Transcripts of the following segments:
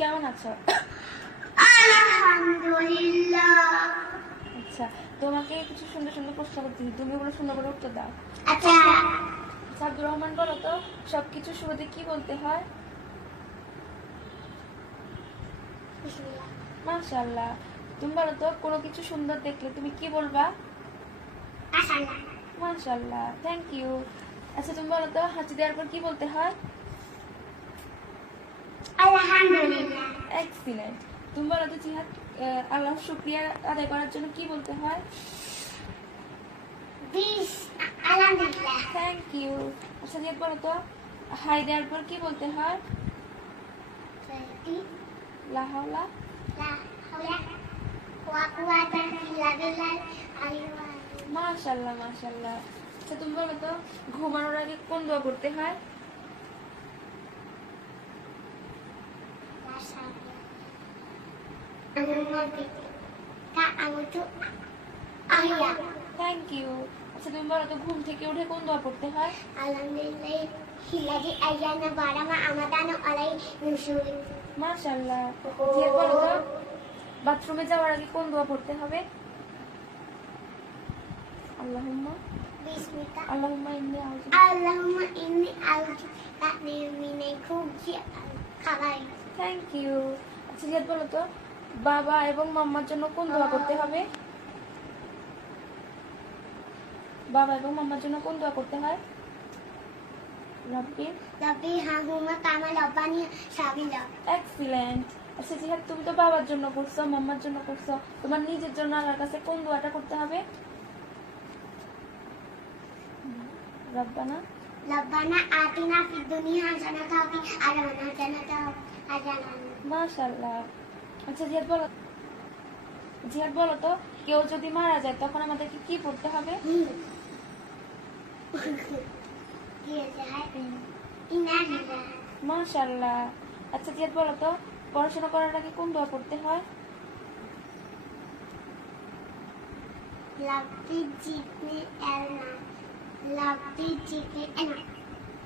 কেমন আছো? আলহামদুলিল্লাহ। আচ্ছা, তোমাকে কিছু সুন্দর সুন্দর প্রশ্ন করতেছি, তুমি ওগুলো সুন্দর করে উত্তর দাও। আচ্ছা, আব্দুর রহমান, বলো তো সবকিছু শুরুতে কি বলতে হয়? বিসমিল্লাহ। মাশাআল্লাহ। তুমি বলো তো কোনো কিছু সুন্দর দেখলে তুমি কি বলবা? মাশাআল্লাহ। মাশাআল্লাহ, থ্যাংক ইউ। আচ্ছা, তুমি বলো তো হাঁচি দেওয়ার পর কি বলতে হয়? আলহামদুলিল্লাহ। এক্সিলেন্ট। তুমি বলো তো জিহাদ, আল্লাহর শুকরিয়া আদায় করার জন্য কি বলতে হয়? আলহামদুলিল্লাহ। Thank you. আচ্ছা জিহাদ, বলো তো হাই দেওয়ার পর কি বলতে হয়? লা হাওলা। লা হাওলা ওয়া কুওয়াতা ইল্লা বিল্লাহ আলিয়্যিল আযীম। মাশাআল্লাহ মাশাআল্লাহ। আচ্ছা, তুমি বলো তো ঘুমানোর আগে কোন দোয়া করতে হয়? Thank you. আচ্ছা, তুমি বলো তো ঘুম থেকে উঠে কোন দোয়া পড়তে হয়? আলহামদুলিল্লাহিল্লাযী আহইয়ানা বা'দা মা আমাতানা আলাইহি নুশুর। মাশাআল্লাহ। জিহাদ, বলো তো বাথরুমে যাওয়ার আগে কোন দোয়া পড়তে হবে? আল্লাহুম্মা বিসমিকা আল্লাহুম্মা ইন্নী আউযু। আল্লাহুম্মা ইন্নী আউযু মিনাল খুবুসি ওয়াল খাবাইস। Thank you. আচ্ছা জিহাদ, বলো তো বাবা এবং মাম্মার জন্য কোন দোয়া করতে হবে? বাবা এবং মাম্মার জন্য কোন দোয়া করতে হয়? রব্বি হারহামহুমা কামা রাব্বানি সাগীরা। এক্সিলেন্ট। আচ্ছা জিহাদ, তুমি তো বাবার জন্য করছো, মাম্মার জন্য করছো, তোমার নিজের জন্য আল্লাহর কাছে কোন দোয়াটা করতে হবে? রব্বানা রব্বানা আতিনা ফিদ দুনিয়া হাসানাতাও ওয়া ফিল আখিরাতি হাসানাতাও ওয়া কিনা আযাবান। মাশাআল্লাহ। আচ্ছা জিহাদ, বলো তো কেউ যদি মারা যায় তখন আমাদেরকে কি পড়তে হবে? মাশাআল্লাহ। আচ্ছা জিহাদ, বলো তো পড়াশোনা করার আগে কোন দোয়া পড়তে হয়?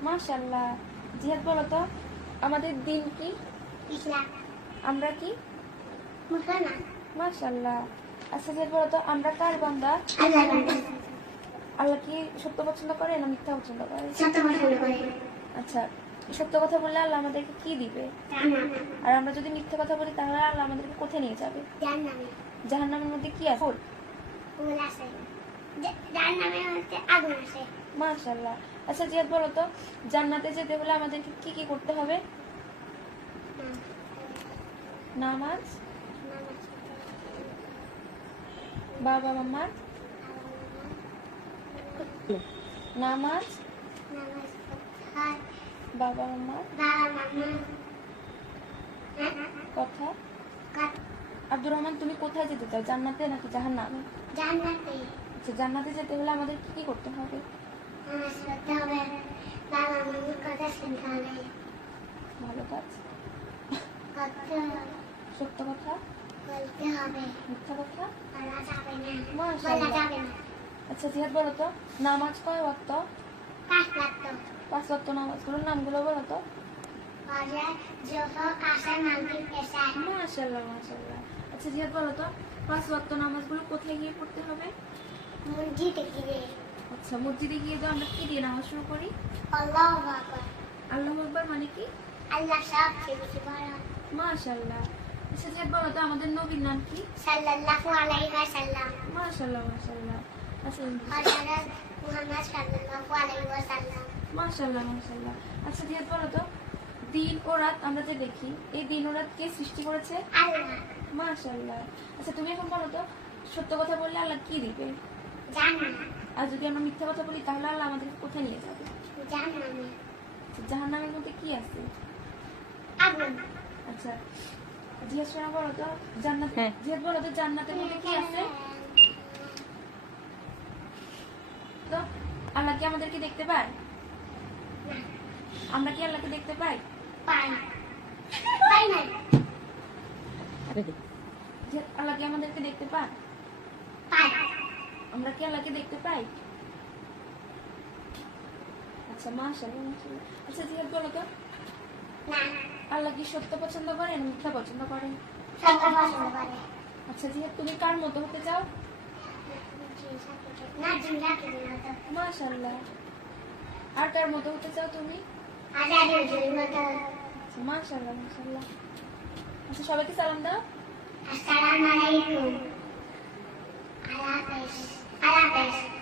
মাশাআল্লাহ। জিহাদ, বলো তো আমাদের দিন কি? ইসলাম। আমরা কি? মুসলমান। মাশাআল্লাহ। আচ্ছা জিহাদ, বলো তো আমরা কার বান্দা? আল্লাহ। আল্লাহ কি সত্য পছন্দ করে না মিথ্যা পছন্দ করে? সত্য পছন্দ করে। আচ্ছা, সত্য কথা বললে আল্লাহ আমাদেরকে কি দিবে? আর আমরা যদি মিথ্যা কথা বলি তাহলে আল্লাহ আমাদেরকে কোথায় নিয়ে যাবে? জাহান্নামে। জাহান্নামের মধ্যে কি আছে? ফুল আছে। জাহান্নামের মধ্যে আগুন আছে। মাশাআল্লাহ। আচ্ছা জিহাদ, বলো তো জান্নাতে যেতে হলে আমাদেরকে কি কি করতে হবে? নামাজ, বাবা মাম্মার নামাজ, বাবা মাম্মার কথা। আব্দুর রহমান, তুমি কোথায় যেতে চাও, জান্নাতে নাকি জাহান্নামে? জান্নাতে। আচ্ছা, জান্নাতে যেতে হলে আমাদের কি কি করতে হবে? নামাজ পড়তে হবে, বাবা মামার কথা শুনতে হবে, ভালো কাজ, সত্য কথা বলতে হবে, মিথ্যা কথা বলা যাবে না, মাশাআল্লাহ। বলা যাবে না। আচ্ছা জিহাদ, বলো তো নামাজ কয় ওয়াক্ত? 5 ওয়াক্ত। 5 ওয়াক্ত নামাজগুলোর নামগুলো বলো তো। ফজর, যোহর, আসর, মাগরিব, এশা। মাশাআল্লাহ মাশাআল্লাহ। আচ্ছা জিহাদ, বলো তো 5 ওয়াক্ত নামাজগুলো কোথায় গিয়ে পড়তে হবে? মসজিদে গিয়ে। আচ্ছা, মসজিদে গিয়ে তো আমরা কি দিয়ে নামাজ শুরু করি? আল্লাহু আকবার। আল্লাহু আকবার মানে কি? আল্লাহ সবচেয়ে বেশি বড়। মাশাআল্লাহ। আচ্ছা জিহাদ, বলো তো আমাদের নবীর নাম কি? সাল্লাল্লাহু আলাইহি ওয়াসাল্লাম। মাশাআল্লাহ মাশাআল্লাহ। আচ্ছা হযরত মুহাম্মদ সাল্লাল্লাহু আলাইহি ওয়াসাল্লাম। মাশাআল্লাহ মাশাআল্লাহ। আচ্ছা জিহাদ, বলো তো দিন ও রাত আমরা যে দেখি, এই দিন ও রাত কে সৃষ্টি করেছে? আল্লাহ। মাশাআল্লাহ। আচ্ছা তুমি এখন বলো তো সত্য কথা বললে আল্লাহ কি দিবে? জান্নাত। আর যদি আমরা মিথ্যা কথা বলি তাহলে আল্লাহ আমাদেরকে কোথায় নিয়ে যাবে? জাহান্নামে। জাহান্নামের মধ্যে কি আছে? আগুন। আচ্ছা জিহাদ, শোনা বলো তো জান্নাত, জিহাদ বলো তো জান্নাতের মধ্যে কি আছে? তো আল্লাহ কি আমাদেরকে দেখতে পায়? না। আমরা কি আল্লাহকে দেখতে পাই? পাই না। পাই না। জিহাদ, আল্লাহ কি আমাদেরকে দেখতে পায়? পাই। আমরা কি আল্লাহকে দেখতে পাই? আচ্ছা মাশাআল্লাহ মাশাআল্লাহ। আচ্ছা জিহাদ, বলো তো না। আল্লাহ কি সত্য পছন্দ করেন মিথ্যা পছন্দ করেন? সত্য পছন্দ করে। আচ্ছা জিহাদ, তুমি কার মতো হতে চাও? না জিন্দাকির মতো। মাশাআল্লাহ। আর কার মতো হতে চাও তুমি? আজাদ নজরুলের মতো। আচ্ছা, মাশাআল্লাহ মাশাআল্লাহ। আচ্ছা সবাইকে সালাম দাও। আসসালামু আলাইকুম। আল্লাহ হাফেজ। আল্লাহ হাফেজ।